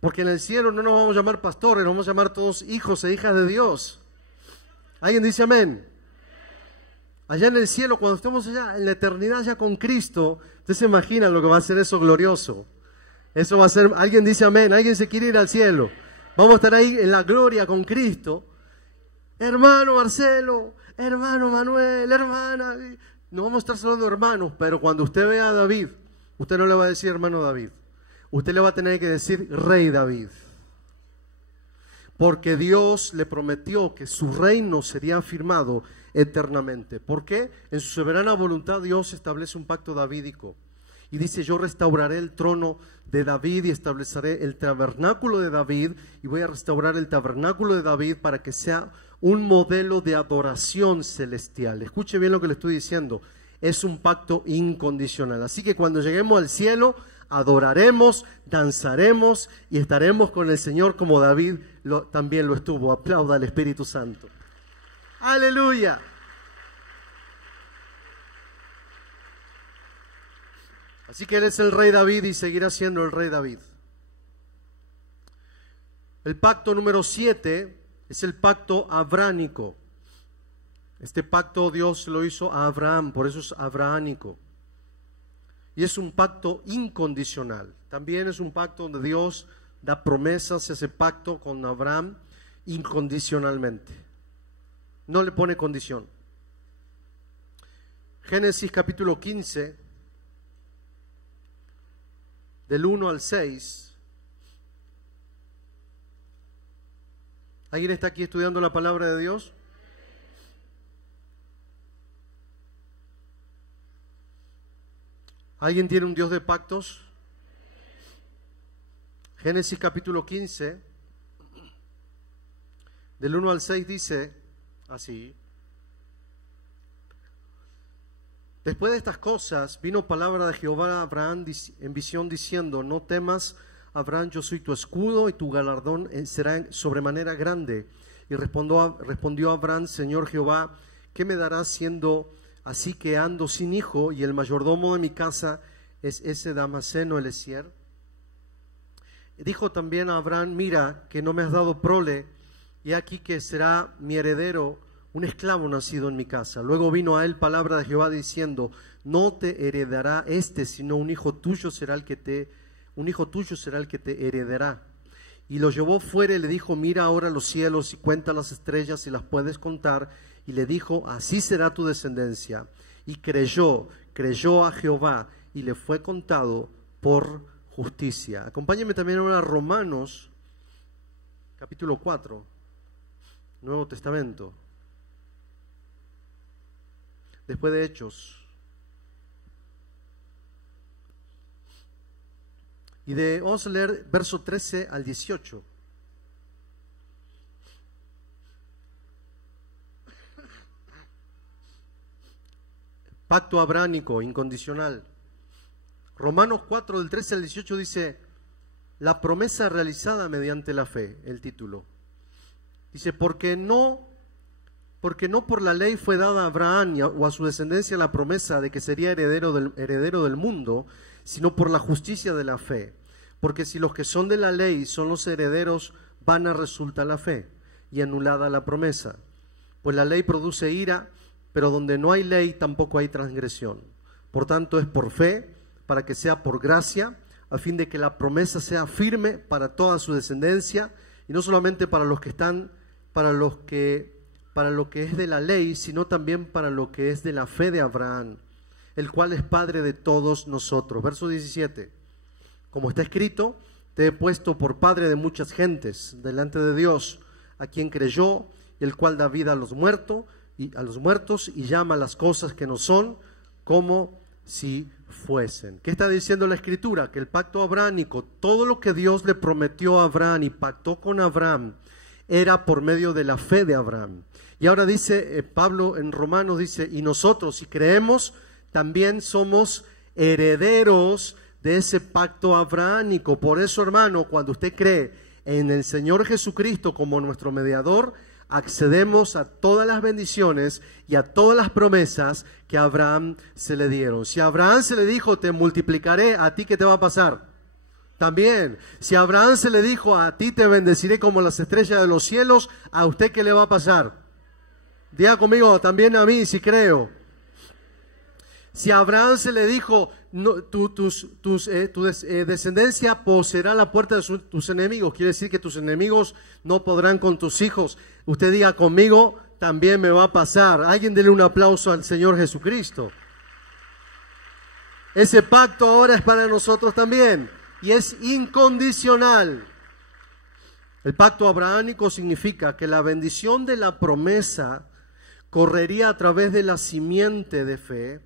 Porque en el cielo no nos vamos a llamar pastores, nos vamos a llamar todos hijos e hijas de Dios. ¿Alguien dice amén? Allá en el cielo, cuando estemos allá en la eternidad ya con Cristo, usted se imagina lo que va a ser eso glorioso. Eso va a ser, alguien dice amén, alguien se quiere ir al cielo. Vamos a estar ahí en la gloria con Cristo. Hermano Marcelo, hermano Manuel, hermana. No vamos a estar saludando hermanos, pero cuando usted vea a David, usted no le va a decir hermano David. Usted le va a tener que decir rey David. Porque Dios le prometió que su reino sería afirmado eternamente. ¿Por qué? En su soberana voluntad Dios establece un pacto davídico. Y dice, yo restauraré el trono de David y estableceré el tabernáculo de David. Y voy a restaurar el tabernáculo de David para que sea un modelo de adoración celestial. Escuche bien lo que le estoy diciendo. Es un pacto incondicional. Así que cuando lleguemos al cielo, adoraremos, danzaremos y estaremos con el Señor como David también lo estuvo. Aplauda al Espíritu Santo. ¡Aleluya! Así que Él es el rey David y seguirá siendo el rey David. El pacto número 7 es el pacto abránico. Este pacto Dios lo hizo a Abraham, por eso es abrahánico. Y es un pacto incondicional. También es un pacto donde Dios da promesas, se hace pacto con Abraham incondicionalmente. No le pone condición. Génesis capítulo 15, del 1 al 6. ¿Alguien está aquí estudiando la palabra de Dios? ¿Alguien tiene un Dios de pactos? Génesis capítulo 15, del 1 al 6 dice así. Después de estas cosas vino palabra de Jehová a Abraham en visión diciendo, no temas, Abraham, yo soy tu escudo y tu galardón será sobremanera grande. Y respondió Abraham, Señor Jehová, ¿qué me darás siendo así que ando sin hijo y el mayordomo de mi casa es ese Damaseno Eliezer? Dijo también a Abraham, mira que no me has dado prole y aquí que será mi heredero un esclavo nacido en mi casa. Luego vino a él palabra de Jehová diciendo, no te heredará sino un hijo tuyo será el que te heredará. Y lo llevó fuera y le dijo, mira ahora los cielos y cuenta las estrellas si las puedes contar. Y le dijo, así será tu descendencia. Y creyó a Jehová y le fue contado por justicia. Acompáñenme también ahora a Romanos capítulo 4, Nuevo Testamento. Después de Hechos. Y vamos a leer verso 13 al 18. Pacto abránico, incondicional. Romanos 4, del 13 al 18 dice, la promesa realizada mediante la fe, el título. Dice, porque no por la ley fue dada a Abraham o a su descendencia la promesa de que sería heredero del mundo, sino por la justicia de la fe. Porque si los que son de la ley son los herederos, vana resulta la fe y anulada la promesa. Pues la ley produce ira, pero donde no hay ley tampoco hay transgresión. Por tanto es por fe, para que sea por gracia, a fin de que la promesa sea firme para toda su descendencia, y no solamente para los que están, para lo que es de la ley, sino también para lo que es de la fe de Abraham, el cual es padre de todos nosotros. Verso 17. Como está escrito, te he puesto por padre de muchas gentes delante de Dios, a quien creyó, y el cual da vida a los muertos y llama las cosas que no son como si fuesen. ¿Qué está diciendo la Escritura? Que el pacto abránico, todo lo que Dios le prometió a Abraham y pactó con Abraham, era por medio de la fe de Abraham. Y ahora dice Pablo en Romanos, dice, y nosotros si creemos, también somos herederos de ese pacto abrahámico. Por eso, hermano, cuando usted cree en el Señor Jesucristo como nuestro mediador, accedemos a todas las bendiciones y a todas las promesas que a Abraham se le dieron. Si a Abraham se le dijo, te multiplicaré, ¿a ti qué te va a pasar? También, si a Abraham se le dijo, a ti te bendeciré como las estrellas de los cielos, ¿a usted qué le va a pasar? Diga conmigo, también a mí, si creo. Si a Abraham se le dijo, no, tu descendencia poseerá la puerta de tus enemigos, quiere decir que tus enemigos no podrán con tus hijos. Usted diga conmigo, también me va a pasar. Alguien dele un aplauso al Señor Jesucristo. Ese pacto ahora es para nosotros también y es incondicional. El pacto abrahámico significa que la bendición de la promesa correría a través de la simiente de fe,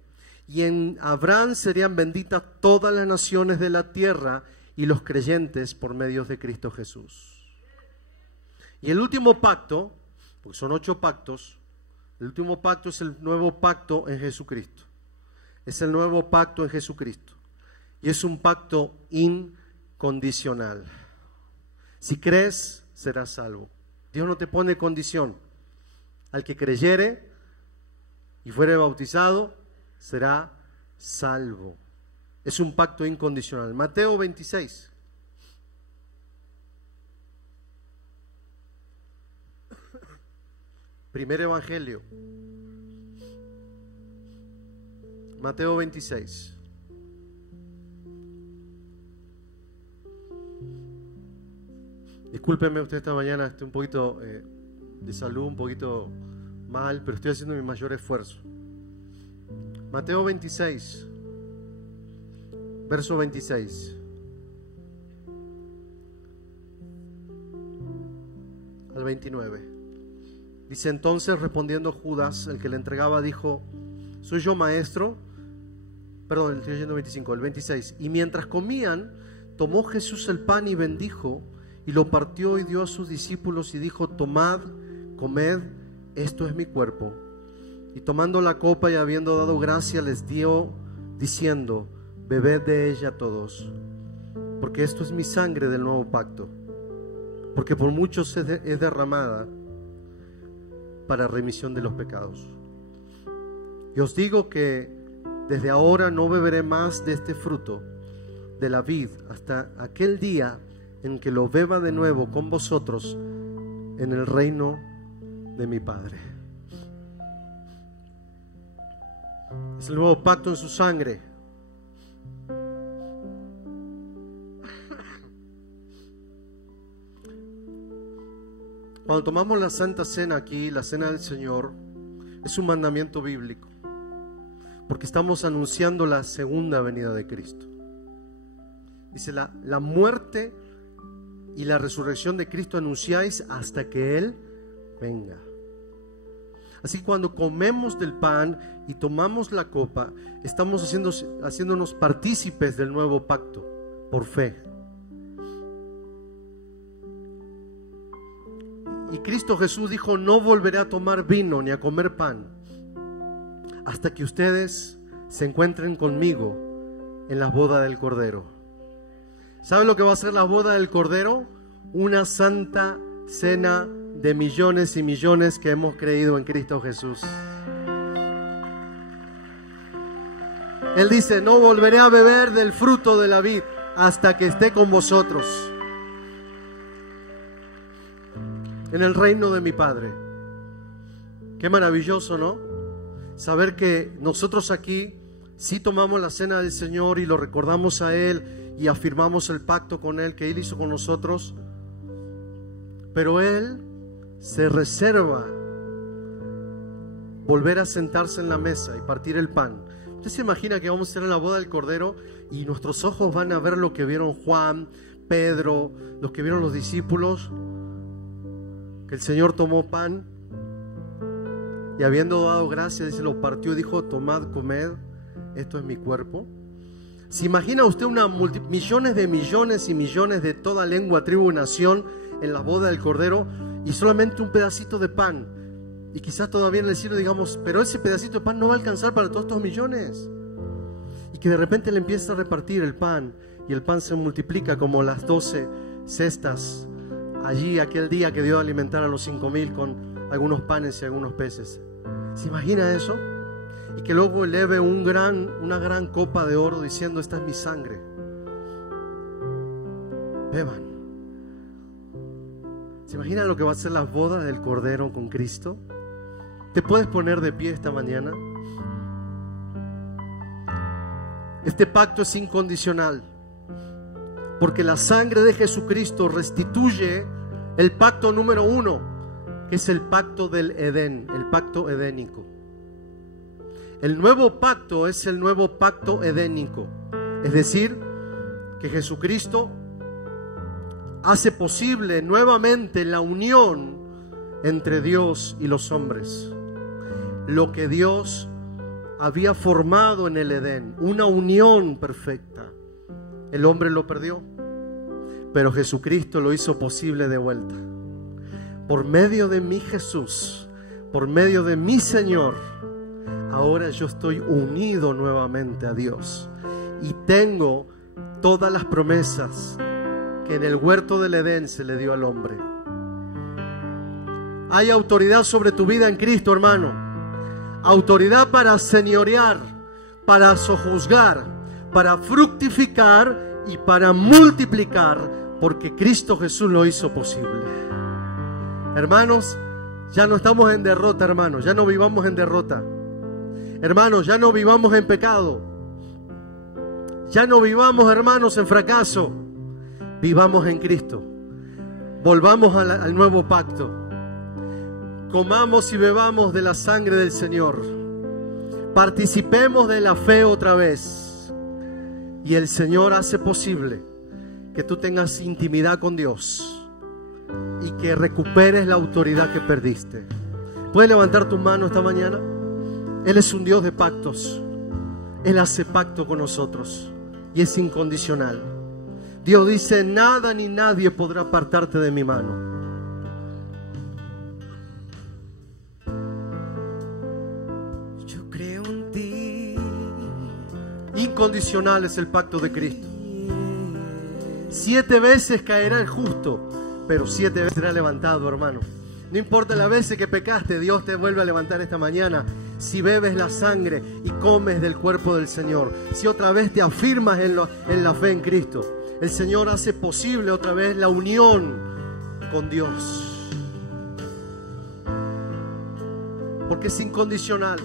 y en Abraham serían benditas todas las naciones de la tierra y los creyentes por medio de Cristo Jesús. Y el último pacto, porque son 8 pactos, el último pacto es el nuevo pacto en Jesucristo. Es el nuevo pacto en Jesucristo. Y es un pacto incondicional. Si crees, serás salvo. Dios no te pone condición. Al que creyere y fuere bautizado, será salvo. Es un pacto incondicional. Mateo 26. Primer evangelio. Mateo 26. Discúlpeme usted esta mañana, estoy un poquito de salud, un poquito mal, pero estoy haciendo mi mayor esfuerzo. Mateo 26, verso 26 al 29. Dice: entonces, respondiendo Judas, el que le entregaba, dijo: ¿soy yo, maestro? Perdón, estoy leyendo 25, el 26. Y mientras comían, tomó Jesús el pan y bendijo, y lo partió y dio a sus discípulos y dijo: tomad, comed, esto es mi cuerpo. Y tomando la copa y habiendo dado gracia, les dio, diciendo: bebed de ella todos, porque esto es mi sangre del nuevo pacto, porque por muchos es derramada para remisión de los pecados. Y os digo que desde ahora no beberé más de este fruto de la vid hasta aquel día en que lo beba de nuevo con vosotros en el reino de mi Padre. Es el nuevo pacto en su sangre. Cuando tomamos la Santa Cena aquí, la Cena del Señor, es un mandamiento bíblico, porque estamos anunciando la segunda venida de Cristo. Dice: la muerte y la resurrección de Cristo anunciáis hasta que Él venga. Así que cuando comemos del pan y tomamos la copa, estamos haciéndonos partícipes del nuevo pacto por fe. Y Cristo Jesús dijo: no volveré a tomar vino ni a comer pan hasta que ustedes se encuentren conmigo en la boda del Cordero. ¿Sabe lo que va a ser la boda del Cordero? Una santa cena de millones y millones que hemos creído en Cristo Jesús. Él dice: no volveré a beber del fruto de la vid hasta que esté con vosotros en el reino de mi Padre. Qué maravilloso, ¿no? Saber que nosotros aquí sí tomamos la cena del Señor y lo recordamos a Él y afirmamos el pacto con Él que Él hizo con nosotros, pero Él se reserva volver a sentarse en la mesa y partir el pan. Usted se imagina que vamos a estar en la boda del Cordero y nuestros ojos van a ver lo que vieron Juan, Pedro, los que vieron los discípulos, que el Señor tomó pan y habiendo dado gracias, dice, lo partió y dijo: tomad, comed, esto es mi cuerpo. ¿Se imagina usted millones de millones y millones de toda lengua, tribu y nación en la boda del Cordero y solamente un pedacito de pan? Y quizás todavía en el cielo digamos: pero ese pedacito de pan no va a alcanzar para todos estos millones. Y que de repente le empieza a repartir el pan y el pan se multiplica como las 12 cestas allí aquel día que dio a alimentar a los 5,000 con algunos panes y algunos peces. ¿Se imagina eso? Y que luego eleve una gran copa de oro diciendo: esta es mi sangre, beban. ¿Se imagina lo que va a ser la boda del Cordero con Cristo? ¿Te puedes poner de pie esta mañana? Este pacto es incondicional, porque la sangre de Jesucristo restituye el pacto número 1 que es el pacto del Edén, el pacto edénico. El nuevo pacto es el nuevo pacto edénico, es decir, que Jesucristo hace posible nuevamente la unión entre Dios y los hombres. Lo que Dios había formado en el Edén, una unión perfecta, el hombre lo perdió, pero Jesucristo lo hizo posible de vuelta. Por medio de mi Jesús, por medio de mi Señor, ahora yo estoy unido nuevamente a Dios y tengo todas las promesas que en el huerto del Edén se le dio al hombre. Hay autoridad sobre tu vida en Cristo, hermano. Autoridad para señorear, para sojuzgar, para fructificar y para multiplicar, porque Cristo Jesús lo hizo posible. Hermanos, ya no estamos en derrota, hermanos. Ya no vivamos en derrota. Hermanos, ya no vivamos en pecado. Ya no vivamos, hermanos, en fracaso. Vivamos en Cristo. Volvamos al nuevo pacto. Comamos y bebamos de la sangre del Señor. Participemos de la fe otra vez. Y el Señor hace posible que tú tengas intimidad con Dios y que recuperes la autoridad que perdiste. ¿Puedes levantar tu mano esta mañana? Él es un Dios de pactos. Él hace pacto con nosotros y es incondicional. Dios dice: nada ni nadie podrá apartarte de mi mano. Yo creo en ti. Incondicional es el pacto de Cristo. 7 veces caerá el justo, pero 7 veces será levantado, hermano. No importa las veces que pecaste, Dios te vuelve a levantar esta mañana. Si bebes la sangre y comes del cuerpo del Señor, si otra vez te afirmas en la fe en Cristo, el Señor hace posible otra vez la unión con Dios. Porque es incondicional.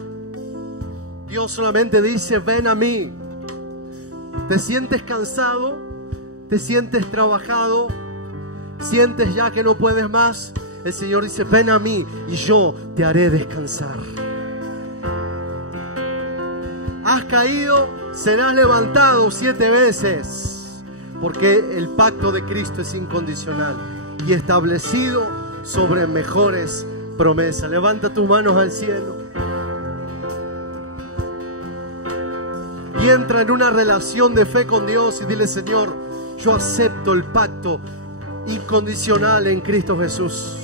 Dios solamente dice: ven a mí. ¿Te sientes cansado? ¿Te sientes trabajado? ¿Sientes ya que no puedes más? El Señor dice: ven a mí y yo te haré descansar. Has caído, serás levantado 7 veces. Porque el pacto de Cristo es incondicional y establecido sobre mejores promesas. Levanta tus manos al cielo y entra en una relación de fe con Dios y dile: Señor, yo acepto el pacto incondicional en Cristo Jesús.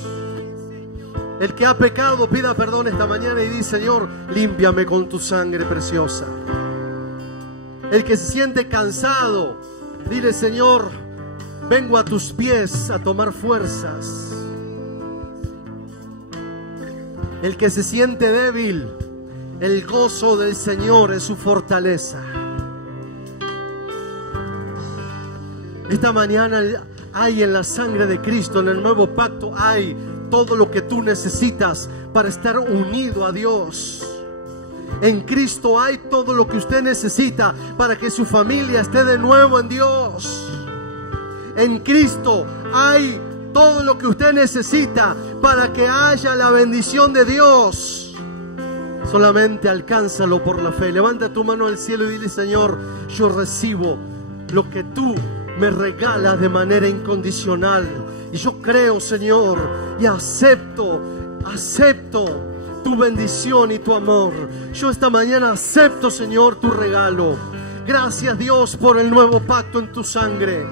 El que ha pecado, pida perdón esta mañana y dice: Señor, límpiame con tu sangre preciosa. El que se siente cansado, dile: Señor, vengo a tus pies a tomar fuerzas. El que se siente débil, el gozo del Señor es su fortaleza. Esta mañana hay en la sangre de Cristo, en el nuevo pacto, hay todo lo que tú necesitas para estar unido a Dios. En Cristo hay todo lo que usted necesita para que su familia esté de nuevo en Dios. En Cristo hay todo lo que usted necesita para que haya la bendición de Dios. Solamente alcánzalo por la fe. Levanta tu mano al cielo y dile: Señor, yo recibo lo que tú me regalas de manera incondicional. Y yo creo, Señor, y acepto tu bendición y tu amor. Yo esta mañana acepto, Señor, tu regalo. Gracias, Dios, por el nuevo pacto en tu sangre.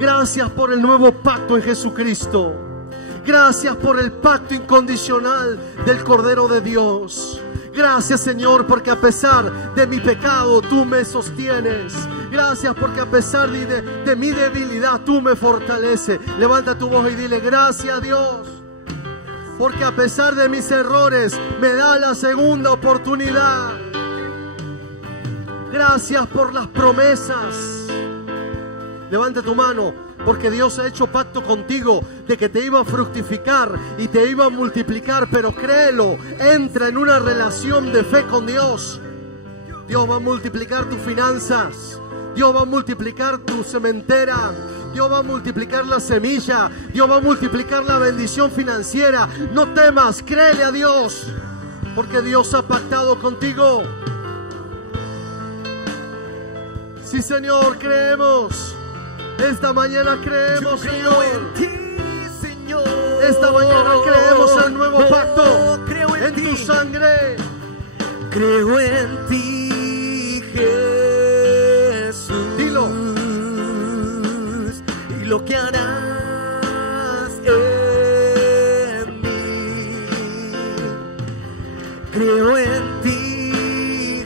Gracias por el nuevo pacto en Jesucristo. Gracias por el pacto incondicional del Cordero de Dios. Gracias, Señor, porque a pesar de mi pecado tú me sostienes. Gracias porque a pesar de mi debilidad tú me fortaleces. Levanta tu voz y dile: gracias, Dios, porque a pesar de mis errores me da la segunda oportunidad. Gracias por las promesas. Levanta tu mano, porque Dios ha hecho pacto contigo de que te iba a fructificar y te iba a multiplicar, pero créelo, entra en una relación de fe con Dios. Dios va a multiplicar tus finanzas, Dios va a multiplicar tu cementera, Dios va a multiplicar la semilla. Dios va a multiplicar la bendición financiera. No temas, créele a Dios, porque Dios ha pactado contigo. Sí, Señor, creemos. Esta mañana creemos, Señor. Esta mañana creemos en el nuevo pacto, en tu sangre. Creo en ti, Jesús. Dilo. Y lo que harás en mí. Creo en ti,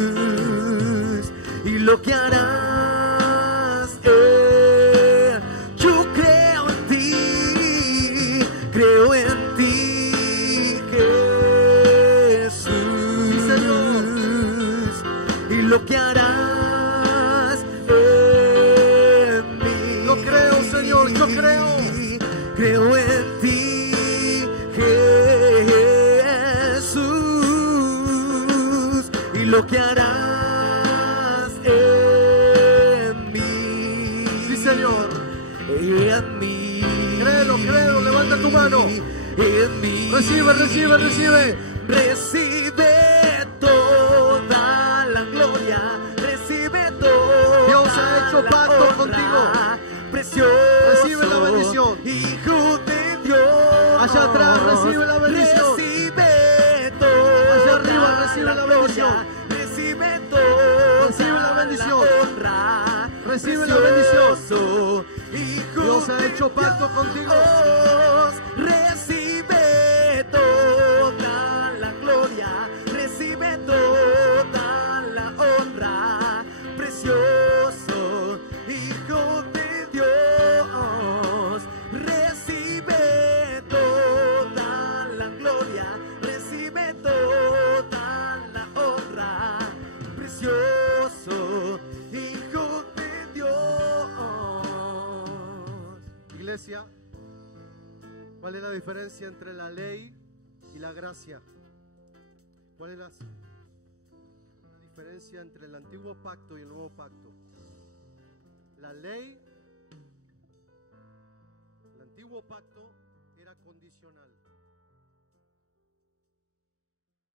Jesús. Y lo que harás. Yo creo en ti. Creo en ti, Jesús. Sí, Señor. Y lo que harás en mí. Lo creo, Señor, yo creo. Creo en ti, Jesús. Y lo que harás en mí. Sí, Señor. En mí. Créelo, créelo, levanta tu mano. En mí. Recibe, recibe, recibe. Recibe toda la gloria, recibe toda. Dios ha hecho pacto la honra, contigo. Precioso. Recibe la bendición. Hijo de Dios. Allá atrás, recibe la bendición. Recibe toda. Allá arriba, recibe la bendición. Recibe toda. Recibe la bendición. honra, Recibe la bendición. precioso Hijo Dios ha de hecho pacto contigo. Dios. Recibe toda la gloria, recibe toda la honra, precioso Hijo de Dios. Recibe toda la gloria, recibe toda la honra, precioso Hijo de Dios. Iglesia, ¿cuál es la diferencia entre la ley y la gracia? ¿Cuál es la diferencia entre el antiguo pacto y el nuevo pacto? La ley, el antiguo pacto era condicional.